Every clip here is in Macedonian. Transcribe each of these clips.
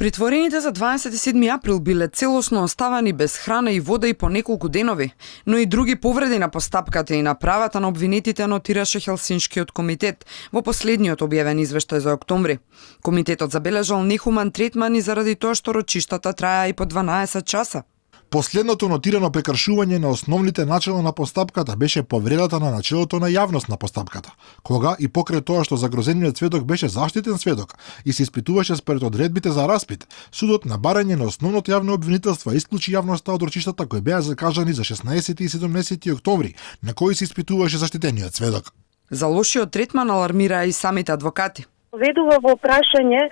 Притворените за 27 април биле целосно оставани без храна и вода и по неколку денови, но и други повреди на постапката и на правата на обвинетите нотираше Хелсиншкиот комитет во последниот објавен извештај за октомври. Комитетот забележал нехуман третман и заради тоа што рочиштата траја и по 12 часа. Последното нотирано прекршување на основните начела на постапката беше повредата на начелото на јавност на постапката, кога и покрај тоа што загрозениот сведок беше заштитен сведок и се испитуваше според одредбите за распит, судот на барање на основното јавно обвинителство исклучи јавноста од рочиштата кои беа закажани за 16 и 17 октомври, на кои се испитуваше заштитениот сведок. За лошиот третман алармираа и самите адвокати. Ведува во прашање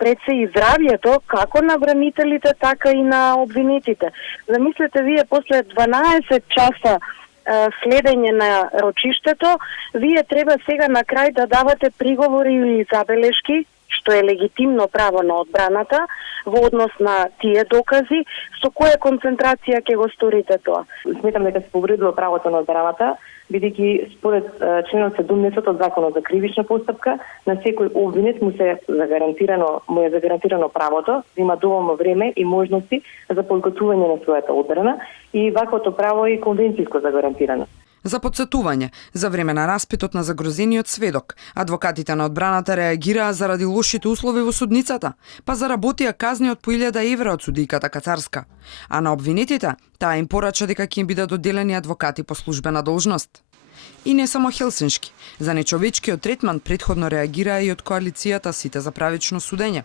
пред се и здравјето како на бранителите, така и на обвинетите. Замислете вие после 12 часа следење на рочиштето, вие треба сега на крај да давате приговори или забелешки, што е легитимно право на одбраната, во однос на тие докази, со која концентрација ќе го сторите тоа? Сметам дека се повредува правото на одбраната, бидејќи според членот 17 од Законот за кривична постапка, на секој обвинет му е загарантирано правото да има доволно време и можности за подготвување на својата одбрана и ваквото право е конвенцијско загарантирано. За подсетување, за време на распитот на загрозениот сведок, адвокатите на одбраната реагираа заради лошите услови во судницата, па заработија казни од по 1000 евра од судијката Кацарска. А на обвинетите, таа им порача дека ќе им бидат доделени адвокати по службена должност. И не само Хелсиншки, за нечовечкиот третман претходно реагираа и од коалицијата Сите за правично судење.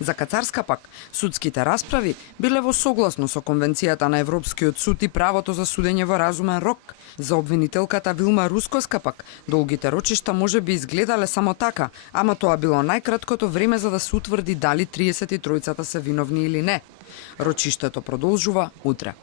За Кацарска пак, судските расправи биле во согласно со Конвенцијата на Европскиот суд и правото за судење во разумен рок. За обвинителката Вилма Рускоска пак, долгите рочишта може би изгледале само така, ама тоа било најкраткото време за да се утврди дали 33-цата се виновни или не. Рочиштето продолжува утре.